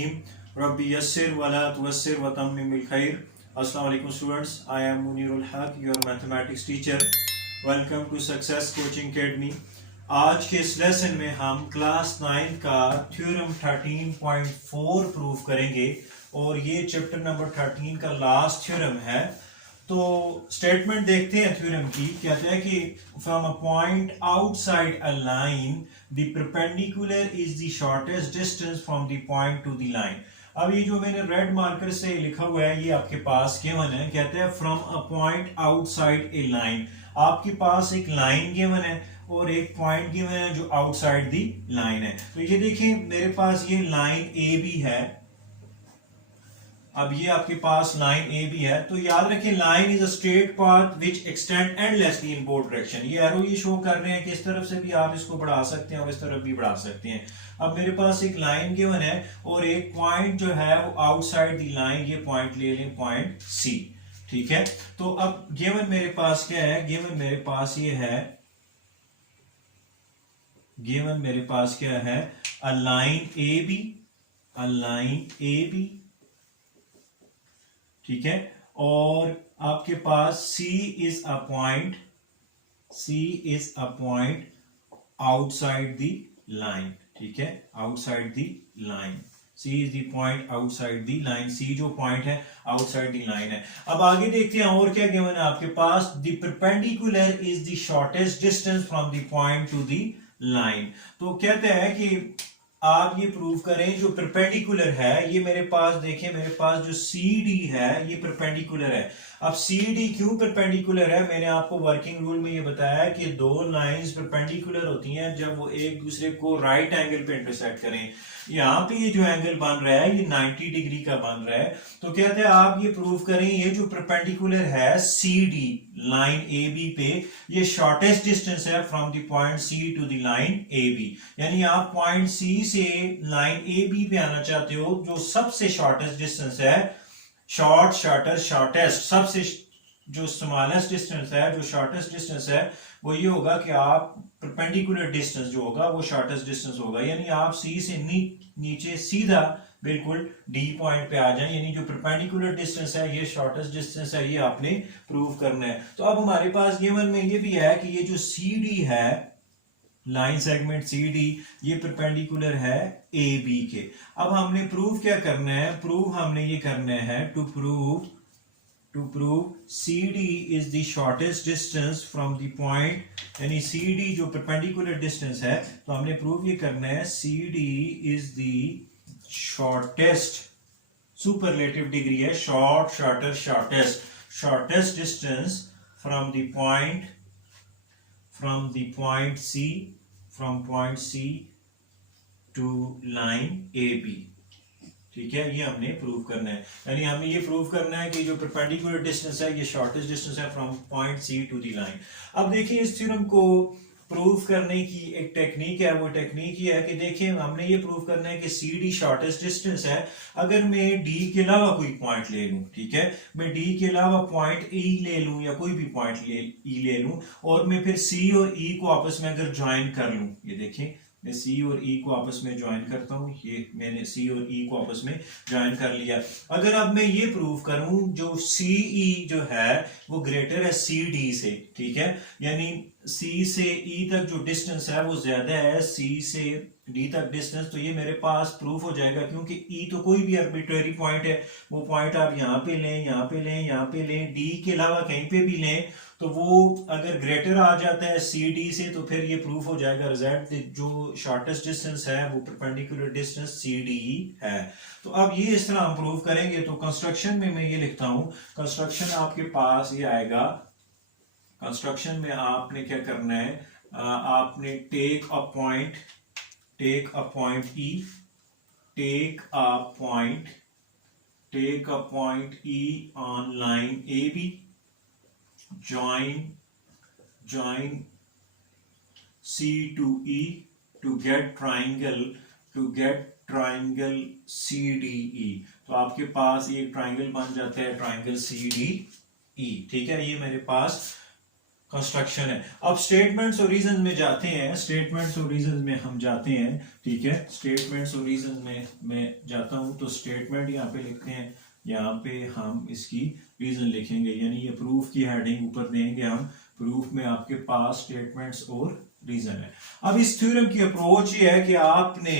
रहीम रब्बी यस्सिर वला तुयस्सिर व तम्मिमिल खैर। अस्सलाम वालेकुम students, I am Munirul Haque, your mathematics teacher. Welcome to success coaching academy. आज के इस लेसन में हम क्लास 9 का थ्योरम 13.4 प्रूव करेंगे और ये चैप्टर नंबर 13 का लास्ट थ्योरम है। तो स्टेटमेंट देखते हैं थ्योरम की। कहते हैं कि from a point outside a line the perpendicular is the shortest distance from the point to the line. अब ये जो मैंने रेड मार्कर से लिखा हुआ है ये आपके पास गिवन है। कहते हैं from a point outside A line. आपके पास एक लाइन गिवन है और एक पॉइंट गिवन है जो आउटसाइड दी लाइन है। तो ये देखिए मेरे पास ये लाइन ए बी है। अब ये आपके पास लाइन ए बी है। तो याद रखें line is a straight path which extend endlessly in both direction. ये एरो ये शो कर रहे हैं कि इस तरफ से भी आप इसको बढ़ा सकते हैं और इस तरफ भी बढ़ा सकते हैं। अब मेरे पास एक लाइन गिवन है और एक पॉइंट जो है वो आउटसाइड द लाइन, ये पॉइंट ले लें पॉइंट सी। ठीक है, तो अब गिवन मेरे पास क्या है? गिवन मेरे पास ये है, गिवन मेरे पास क्या है? A line A B, a line A B. ठीक है, और आपके पास C is a point, C is a point outside the line. ठीक है, outside the line, C is the point outside the line. C जो पॉइंट है outside the line है। अब आगे देखते हैं और क्या गिवन है आपके पास। The perpendicular is the shortest distance from the point to the line. तो कहते हैं कि आप ये प्रूव करें जो परपेंडिकुलर है, ये मेरे पास देखें, मेरे पास जो सी डी है ये परपेंडिकुलर है। अब सी डी क्यों परपेंडिकुलर है? मैंने आपको वर्किंग रूल में ये बताया कि दो लाइंस परपेंडिकुलर होती हैं जब वो एक दूसरे को राइट एंगल पे इंटरसेक्ट करें। यहाँ पे ये जो एंगल बन रहा है ये 90 डिग्री का बन रहा है। तो कहते हैं आप ये प्रूव करें ये जो परपेंडिकुलर है C D line A B पे, ये शॉर्टेस्ट डिस्टेंस है from the point C to the line A B. यानी आप पॉइंट सी से लाइन ए बी पे आना चाहते हो, जो सबसे शॉर्टेस्ट डिस्टेंस है, शॉर्ट शॉर्टर शॉर्टेस्ट, सबसे जो स्मॉलेस्ट डिस्टेंस है, जो शॉर्टेस्ट डिस्टेंस है वो ये होगा कि आप परपेंडिकुलर डिस्टेंस जो होगा वो शॉर्टेस्ट डिस्टेंस होगा। यानी आप सी से नीचे सीधा बिल्कुल डी पॉइंट पे आ जाएं। यानी जो परपेंडिकुलर डिस्टेंस है ये शॉर्टेस्ट डिस्टेंस है, ये आपने प्रूव करना है। तो अब हमारे पास गिवन में ये भी है कि ये जो सी डी है, लाइन सेगमेंट सी डी, ये परपेंडिकुलर है ए बी के। अब हमने प्रूव क्या करना है? प्रूव हमने ये करना है to prove CD is the shortest distance from the point, यानी CD जो perpendicular distance है, तो हमने प्रूव ये करना है CD is the shortest, superlative degree है, short shorter shortest distance from the point C, from point C to line AB। ठीक है, ये हमने प्रूव करना है। यानी हमें ये प्रूव करना है कि जो परपेंडिकुलर डिस्टेंस है ये शॉर्टेस्ट डिस्टेंस है from point C to the line. अब देखिए इस थ्योरम को प्रूव करने की एक टेक्निक है। वो टेक्निक ये है कि देखिए हमने ये प्रूव करना है कि सी डी शॉर्टेस्ट डिस्टेंस है। अगर मैं डी के अलावा कोई पॉइंट ले लूं, ठीक है, मैं डी के अलावा पॉइंट ई ले लूं या कोई भी पॉइंट ई ले लूं और मैं फिर सी और ई को आपस में अगर ज्वाइन कर लूं, ये देखिए मैं C और E को आपस में ज्वाइन करता हूं, ये मैंने C और E को आपस में ज्वाइन कर लिया। अगर अब मैं ये प्रूव करूं जो CE जो है वो ग्रेटर है CD से, ठीक है, यानी C से E तक जो डिस्टेंस है वो ज्यादा है C से D तक डिस्टेंस, तो ये मेरे पास प्रूफ हो जाएगा। क्योंकि E तो कोई भी आर्बिट्रेरी पॉइंट है, वो पॉइंट आप यहाँ पे लें, यहाँ पे लें, यहाँ पे लें, D के अलावा कहीं पे भी लें, तो वो अगर ग्रेटर आ जाता है सी डी से तो फिर ये प्रूफ हो जाएगा रिजल्ट जो शॉर्टेस्ट डिस्टेंस है वो परपेंडिकुलर डिस्टेंस सी डी ही है। तो अब ये इस तरह हम प्रूव करेंगे। तो कंस्ट्रक्शन में मैं ये लिखता हूं, कंस्ट्रक्शन आपके पास ये आएगा। कंस्ट्रक्शन में आपने क्या करना है? आपने take a point E, take a point E on line A B, join C to E to get triangle CDE। तो आपके पास ये ट्राइंगल बन जाता है, ट्राइंगल CDE। ठीक है, ये मेरे पास कंस्ट्रक्शन है। अब स्टेटमेंट्स और रीजन में जाते हैं, स्टेटमेंट्स और रीजन में हम जाते हैं, ठीक है। स्टेटमेंट्स और रीजन में मैं जाता हूं, तो स्टेटमेंट यहाँ पे लिखते हैं, यहाँ पे हम इसकी रीजन लिखेंगे, यानी ये प्रूफ की हेडिंग ऊपर देंगे हम, प्रूफ में आपके पास स्टेटमेंट्स और रीजन है। अब इस थ्योरम की अप्रोच ये है कि आपने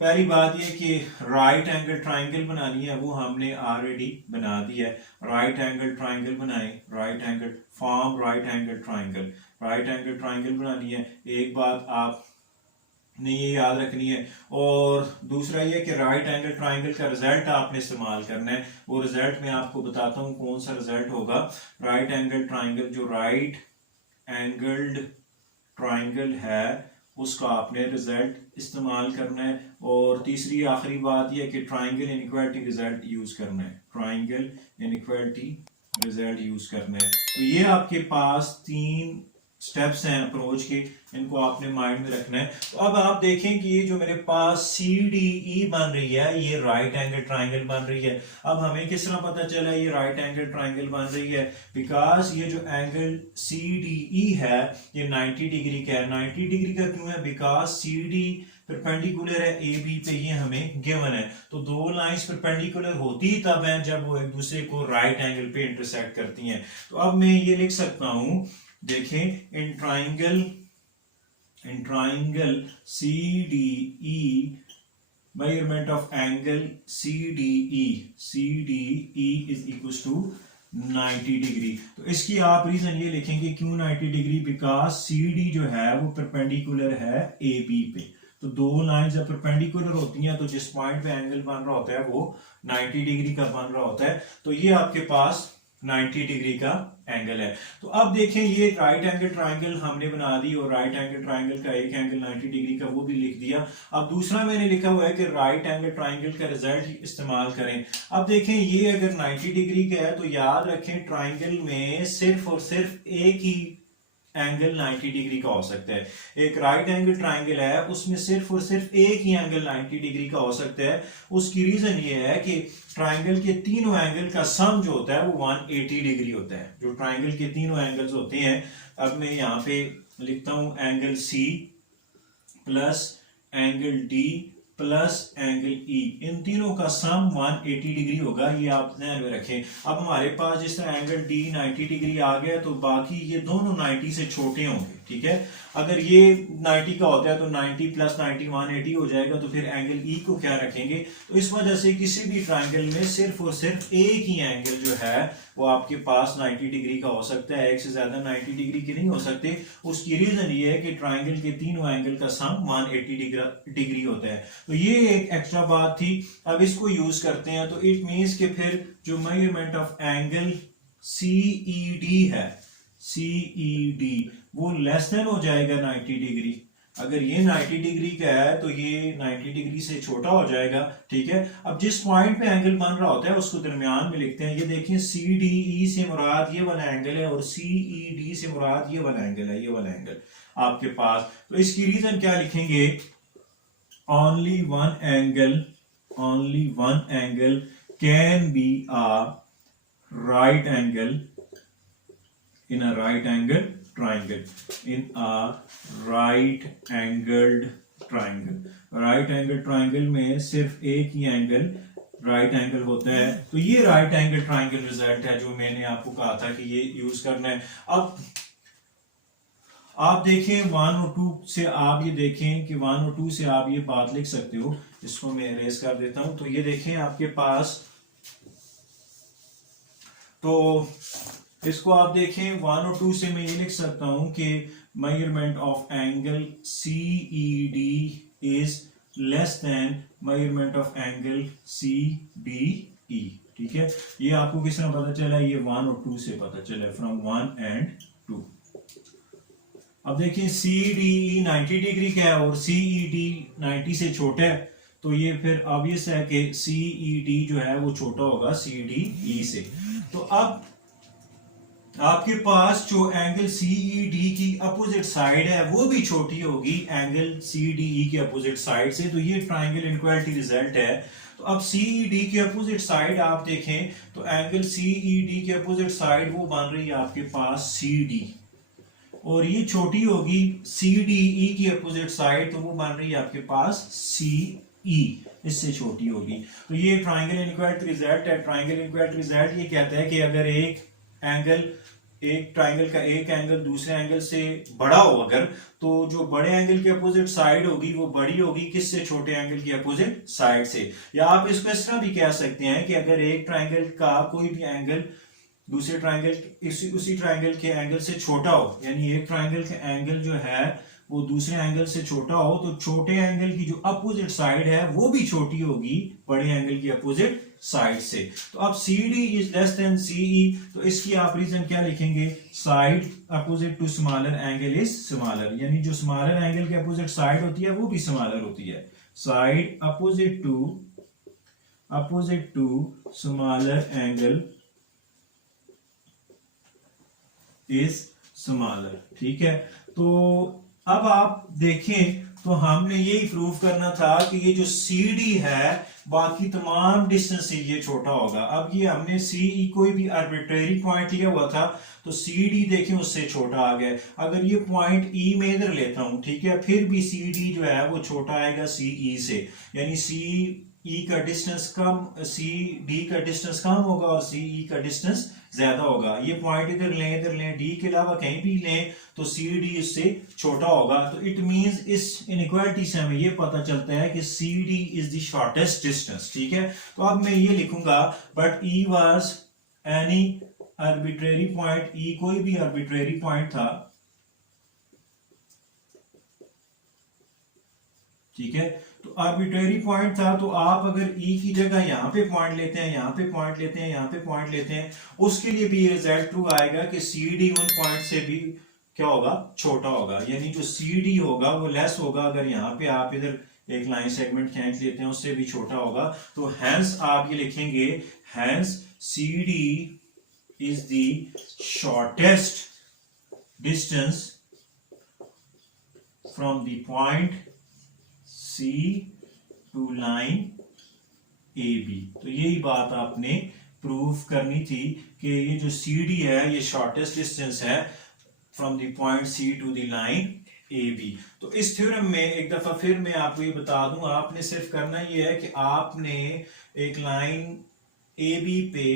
पहली बात ये कि राइट एंगल ट्राइंगल बनानी है, वो हमने ऑलरेडी बना दिया है। राइट एंगल ट्राइंगल बनाएं, right angle form, right angle triangle, right angle triangle बनानी है। एक बात आपने ये याद रखनी है, और दूसरा ये कि राइट एंगल ट्राइंगल का रिजल्ट आपने इस्तेमाल करना है। वो रिजल्ट मैं आपको बताता हूँ कौन सा रिजल्ट होगा। राइट एंगल ट्राइंगल, जो राइट एंगल्ड ट्राइंगल है उसका आपने रिजल्ट इस्तेमाल करना है। और तीसरी आखिरी बात यह कि ट्राइंगल इनइक्वालिटी रिजल्ट यूज करना है, ट्राइंगल इनइक्वालिटी रिजल्ट यूज करना है। तो ये आपके पास 3 स्टेप्स हैं अप्रोच के, इनको आपने माइंड में रखना है। तो अब आप देखें कि ये जो मेरे पास CDE बन रही है, ये राइट एंगल ट्राइंगल बन रही है। अब हमें किस तरह पता चला ये राइट एंगल ट्राइंगल बन रही है? बिकॉज ये जो एंगल CDE है ये 90 डिग्री का है। 90 डिग्री का क्यों है? बिकॉज CD परपेंडिकुलर है AB पे, ये हमें गिवन है। तो 2 लाइंस परपेंडिकुलर होती तब है जब वो एक दूसरे को राइट एंगल पे इंटरसेक्ट करती हैं। तो अब मैं ये लिख सकता हूं, देखें, in triangle CDE, measurement of angle CDE is equal to 90 degree. तो इसकी आप रीजन ये लिखेंगे क्यों 90 डिग्री? बिकॉज CD जो है वो परपेंडिकुलर है AB पे। तो 2 लाइंस जब परपेंडिकुलर होती हैं तो जिस पॉइंट पे एंगल बन रहा होता है वो 90 डिग्री का बन रहा होता है। तो ये आपके पास 90 डिग्री का एंगल है। तो अब देखें, ये राइट एंगल ट्राइंगल हमने बना दी, और राइट एंगल ट्राइंगल का एक एंगल 90 डिग्री का वो भी लिख दिया। अब दूसरा मैंने लिखा हुआ है कि राइट एंगल ट्राइंगल का रिजल्ट इस्तेमाल करें। अब देखें, ये अगर 90 डिग्री का है तो याद रखें ट्राइंगल में सिर्फ और सिर्फ एक ही एंगल 90 डिग्री का हो सकता है। एक राइट एंगल ट्राइंगल है उसमें सिर्फ और सिर्फ एक ही एंगल 90 डिग्री का हो सकता है। उसकी रीजन ये है कि ट्राइंगल के तीनों एंगल का सम जो होता है वो 180 डिग्री होता है। जो ट्राइंगल के तीनों एंगल्स होते हैं, अब मैं यहाँ पे लिखता हूं angle C plus angle D plus angle E, इन तीनों का सम 180 डिग्री होगा, ये आप ध्यान में रखें। अब हमारे पास जिस तरह एंगल D 90 डिग्री आ गया तो बाकी ये दोनों 90 से छोटे होंगे, ठीक है। अगर ये 90 का होता है तो 90 प्लस 90 180 हो जाएगा, तो फिर एंगल E को क्या रखेंगे? तो इस वजह से किसी भी ट्राइंगल में सिर्फ और सिर्फ एक ही एंगल जो है वो आपके पास 90 डिग्री का हो सकता है, एक से ज्यादा 90 डिग्री के नहीं हो सकते। उसकी रीजन ये है कि ट्राइंगल के तीनों एंगल का सम 180 डिग्री होता है। तो ये एक एक्स्ट्रा बात थी। अब इसको यूज करते हैं, तो इट मीन्स कि फिर जो मेजरमेंट ऑफ एंगल CED है, CED वो लेस देन हो जाएगा 90 डिग्री। अगर ये 90 डिग्री का है तो ये 90 डिग्री से छोटा हो जाएगा, ठीक है। अब जिस पॉइंट पे एंगल बन रहा होता है उसको दरमियान में लिखते हैं। ये देखिए, CDE से मुराद ये वाला एंगल है और CED से मुराद ये वाला एंगल है, ये वाला एंगल आपके पास। तो इसकी रीजन क्या लिखेंगे? only one angle can be a right angle in a right angle triangle, in a right angled triangle। right angle triangle में सिर्फ एक ही एंगल राइट एंगल होता है। तो ये राइट एंगल ट्राइंगल रिजल्ट है जो मैंने आपको कहा था कि ये यूज करना है। अब आप देखें 1 और 2 से, आप ये देखें कि 1 और 2 से आप ये बात लिख सकते हो। इसको मैं इरेज कर देता हूं। तो ये देखें आपके पास, तो इसको आप देखें 1 और 2 से मैं ये लिख सकता हूं कि measurement of angle CED is less then measurement of angle CDE, ठीक है। ये आपको किस तरह पता चला? ये 1 और 2 से पता चला, फ्रॉम 1 एंड 2। अब देखिए, CDE 90 डिग्री का है और CED 90 से छोटा है, तो ये फिर ऑब्वियस है कि CED जो है वो छोटा होगा CDE से। तो अब आपके पास जो एंगल CED की अपोजिट साइड है वो भी छोटी होगी एंगल CDE के अपोजिट साइड से। तो ये ट्राइंगल इनइक्वालिटी रिजल्ट है। तो अब सीईडी के अपोजिट साइड आप देखें तो एंगल सीईडी के अपोजिट साइड वो बन रही है आपके पास सीडी, और ये छोटी होगी सीडीई की अपोजिट साइड, तो वो बन रही है आपके पास सीई, इससे छोटी होगी। तो ये ट्राइंगल इनइक्वालिटी रिजल्ट है। ट्राइंगल इनइक्वालिटी रिजल्ट ये कहता है कि अगर एक ट्राइंगल का एक एंगल दूसरे एंगल से बड़ा हो अगर, तो जो बड़े एंगल की अपोजिट साइड होगी वो बड़ी होगी किससे, छोटे एंगल की अपोजिट साइड से। या आप इसको इस तरह भी कह सकते हैं कि अगर एक ट्राइंगल का कोई भी एंगल दूसरे ट्राइंगल उसी ट्राइंगल के एंगल से छोटा हो, यानी एक ट्राइंगल का एंगल जो है वो दूसरे एंगल से छोटा हो, तो छोटे एंगल की जो अपोजिट साइड है वो भी छोटी होगी बड़े एंगल की अपोजिट साइड से। तो अब CD is less than CE, तो इसकी आप रीजन क्या लिखेंगे, side opposite to smaller angle is smaller, यानी जो स्मॉलर एंगल की अपोजिट साइड होती है वो भी स्मॉलर होती है। Side opposite to smaller angle is smaller, ठीक है। तो अब आप देखें तो हमने यही प्रूव करना था कि ये जो CD है बाकी तमाम डिस्टेंस से ये छोटा होगा। अब ये हमने CE कोई भी आर्बिट्रेरी पॉइंट लिया हुआ था, तो CD देखें उससे छोटा आ गया। अगर ये पॉइंट E में इधर लेता हूं, ठीक है, फिर भी CD जो है वो छोटा आएगा CE से, यानी CE का डिस्टेंस कम, CD का डिस्टेंस कम होगा और CE का डिस्टेंस ज्यादा होगा। ये पॉइंट इधर लें D के अलावा कहीं भी लें तो CD इससे छोटा होगा। तो इट मींस इस इनइक्वालिटी से हमें ये पता चलता है कि CD is the shortest distance, ठीक है। तो अब मैं ये लिखूंगा but E was any arbitrary point, E कोई भी आर्बिट्रेरी पॉइंट था, ठीक है। तो आर्बिट्रेरी पॉइंट था, तो आप अगर E की जगह यहां पे पॉइंट लेते हैं, यहां पे पॉइंट लेते हैं, यहां पे पॉइंट लेते हैं, उसके लिए भी ये रिजल्ट ट्रू आएगा कि CD उन पॉइंट से भी क्या होगा, छोटा होगा। यानी जो CD होगा वो लेस होगा अगर यहाँ पे आप इधर एक लाइन सेगमेंट खींच लेते हैं, उससे भी छोटा होगा। तो हैंस आप ये लिखेंगे, hence CD is the shortest distance from the point C to line AB। तो यही बात आपने प्रूव करनी थी कि ये जो CD है ये शॉर्टेस्ट डिस्टेंस है from the point C to the line AB। तो इस थ्योरम में एक दफा फिर मैं आपको ये बता दूं, आपने सिर्फ करना ये है कि आपने एक लाइन AB पे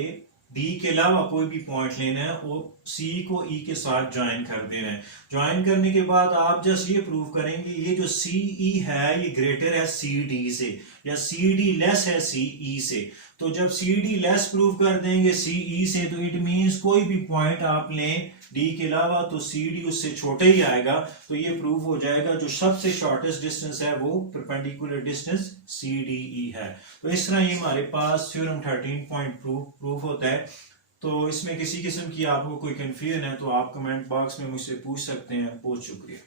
D के अलावा कोई भी पॉइंट लेना है और C को E के साथ ज्वाइन कर देना है। ज्वाइन करने के बाद आप जस्ट ये प्रूव करेंगे ये जो CE है ये ग्रेटर है CD से, या CD लेस है CE से। तो जब CD लेस प्रूव कर देंगे CE से, तो इट मींस कोई भी पॉइंट आप लें D के अलावा तो CD उससे छोटा ही आएगा। तो ये प्रूव हो जाएगा जो सबसे शॉर्टेस्ट डिस्टेंस है वो परपेंडिकुलर डिस्टेंस CDE है। तो इस तरह ये हमारे पास थ्योरम 13 पॉइंट प्रूफ होता है। तो इसमें किसी किस्म की आपको कोई कंफ्यूजन है तो आप कमेंट बॉक्स में मुझसे पूछ सकते हैं। बहुत शुक्रिया।